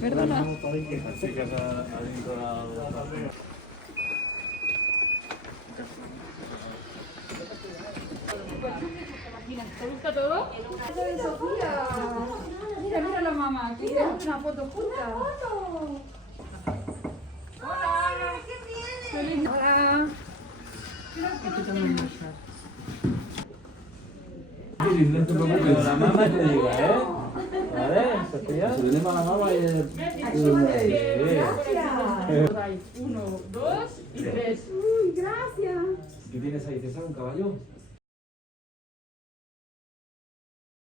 Perdona. ¿Te gusta todo? Sofía. Mira, mira la mamá. Aquí tenemos una foto juntas. Hola. ¡Qué bien! Hola. No te preocupes, la mamá te diga, ¿eh? ¿Vale, Sofía? Se viene para la mamá y... Gracias. 1, 2 y 3. Uy, gracias. ¿Qué tienes ahí, César? ¿Un caballo?